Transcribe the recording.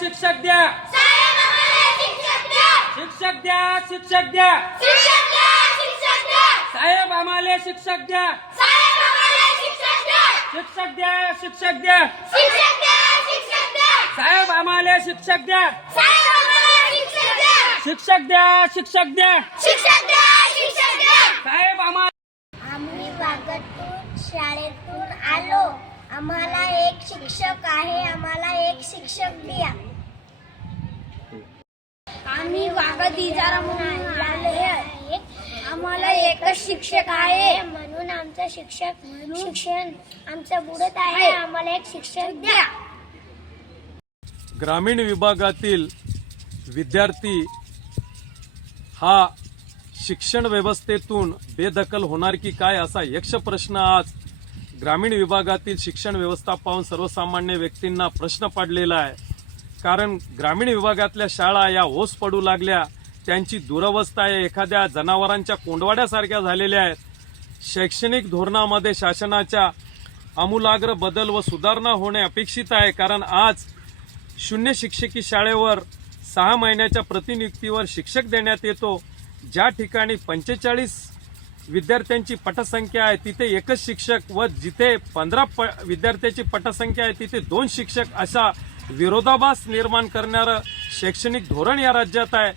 शिक्षक द्या, शिक्षक द्या, शिक्षक द्या, साहेब आम्हाला शिक्षक द्या, शिक्षक द्या, शिक्षक द्या, साहेब आम्हाला शिक्षक द्या, शिक्षक द्या, शिक्षक द्या, साहेब आम्हाला. आम्ही वागतून शाळेतून आलो. आम्हाला एक शिक्षक आहे. आम्हाला एक शिक्षक द्या. आम्ही वागत इजारा म्हणून आलो आहे. आम्हाला एकच शिक्षक आहे म्हणून आमचं शिक्षण आमचं बुडत आहे. आम्हाला एक शिक्षक द्या. ग्रामीण विभागातील विद्यार्थी हा शिक्षण व्यवस्थेतून बेदखल होणार की काय असा यक्ष प्रश्न आज ग्रामीण विभागातील शिक्षण व्यवस्था पाहून सर्वसामान्य व्यक्तींना प्रश्न पडलेला आहे. कारण ग्रामीण विभागातल्या शाळा या ओस पडू लागल्या, त्यांची दुरवस्था आहे, एखाद्या जनावरांच्या कोंडवाड्यासारख्या झालेल्या आहेत. शैक्षणिक धोरणामध्ये शासनाच्या आमूलाग्र बदल व सुधारणा होणे अपेक्षित आहे. कारण आज शून्य शिक्षकी शाळेवर 6 महिन्याच्या प्रतिनियुक्तीवर शिक्षक देण्यात येतो. ज्या ठिकाणी 45 विद्यार्थ्यांची पटसंख्या आहे तिथे एकच शिक्षक व जिथे 15 विद्यार्थ्यांची पटसंख्या आहे तिथे 2 शिक्षक असा विरोधाभास निर्माण करणारं शैक्षणिक धोरण या राज्यात आहे.